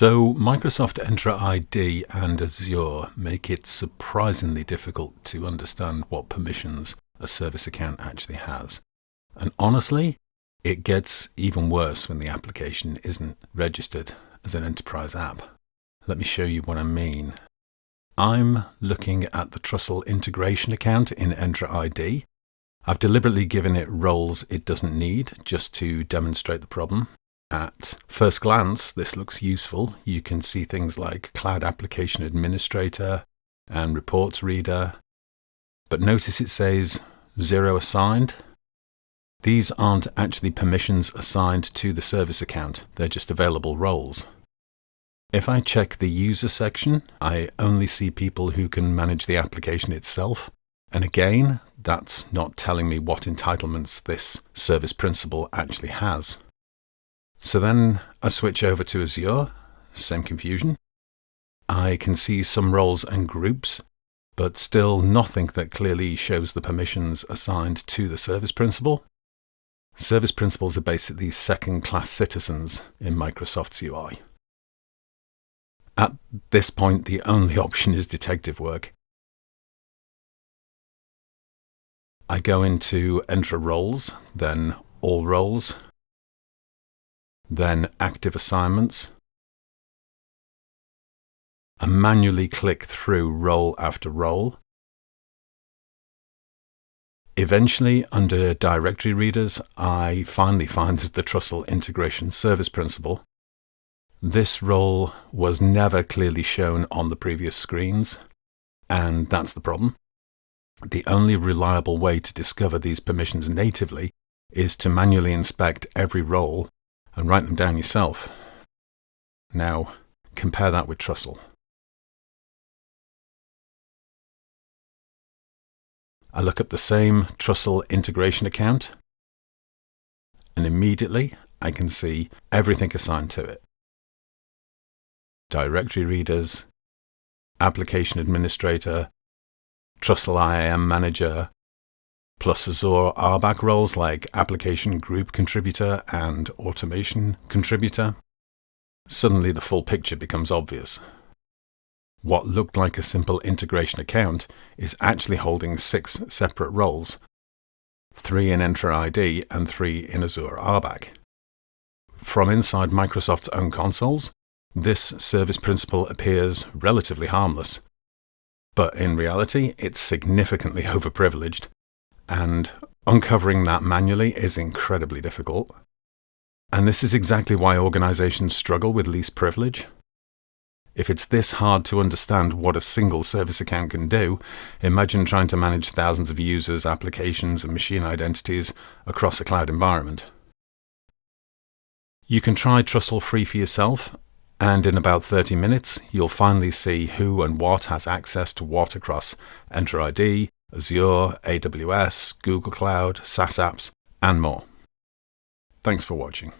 So Microsoft Entra ID and Azure make it surprisingly difficult to understand what permissions a service account actually has. And honestly, it gets even worse when the application isn't registered as an enterprise app. Let me show you what I mean. I'm looking at the Trustle integration account in Entra ID. I've deliberately given it roles it doesn't need just to demonstrate the problem. At first glance, this looks useful. You can see things like Cloud Application Administrator and Reports Reader. But notice it says 0 assigned. These aren't actually permissions assigned to the service account. They're just available roles. If I check the user section, I only see people who can manage the application itself. And again, that's not telling me what entitlements this service principal actually has. So then I switch over to Azure, same confusion. I can see some roles and groups, but still nothing that clearly shows the permissions assigned to the service principal. Service principals are basically second-class citizens in Microsoft's UI. At this point, the only option is detective work. I go into Entra Roles, then All Roles, then Active Assignments, and manually click through role after role. Eventually, under Directory Readers, I finally find the Trustle Integration Service Principal. This role was never clearly shown on the previous screens, and that's the problem. The only reliable way to discover these permissions natively is to manually inspect every role and write them down yourself. Now, compare that with Trustle. I look up the same Trustle integration account, and immediately I can see everything assigned to it. Directory Readers, Application Administrator, Trustle IAM Manager, plus Azure RBAC roles like Application Group Contributor and Automation Contributor. Suddenly the full picture becomes obvious. What looked like a simple integration account is actually holding 6 separate roles, 3 in Entra ID and 3 in Azure RBAC. From inside Microsoft's own consoles, this service principal appears relatively harmless, but in reality it's significantly overprivileged, and uncovering that manually is incredibly difficult. And this is exactly why organizations struggle with least privilege. If it's this hard to understand what a single service account can do, imagine trying to manage thousands of users, applications, and machine identities across a cloud environment. You can try Trustle free for yourself, and in about 30 minutes, you'll finally see who and what has access to what across Entra ID, Azure, AWS, Google Cloud, SaaS apps, and more. Thanks for watching.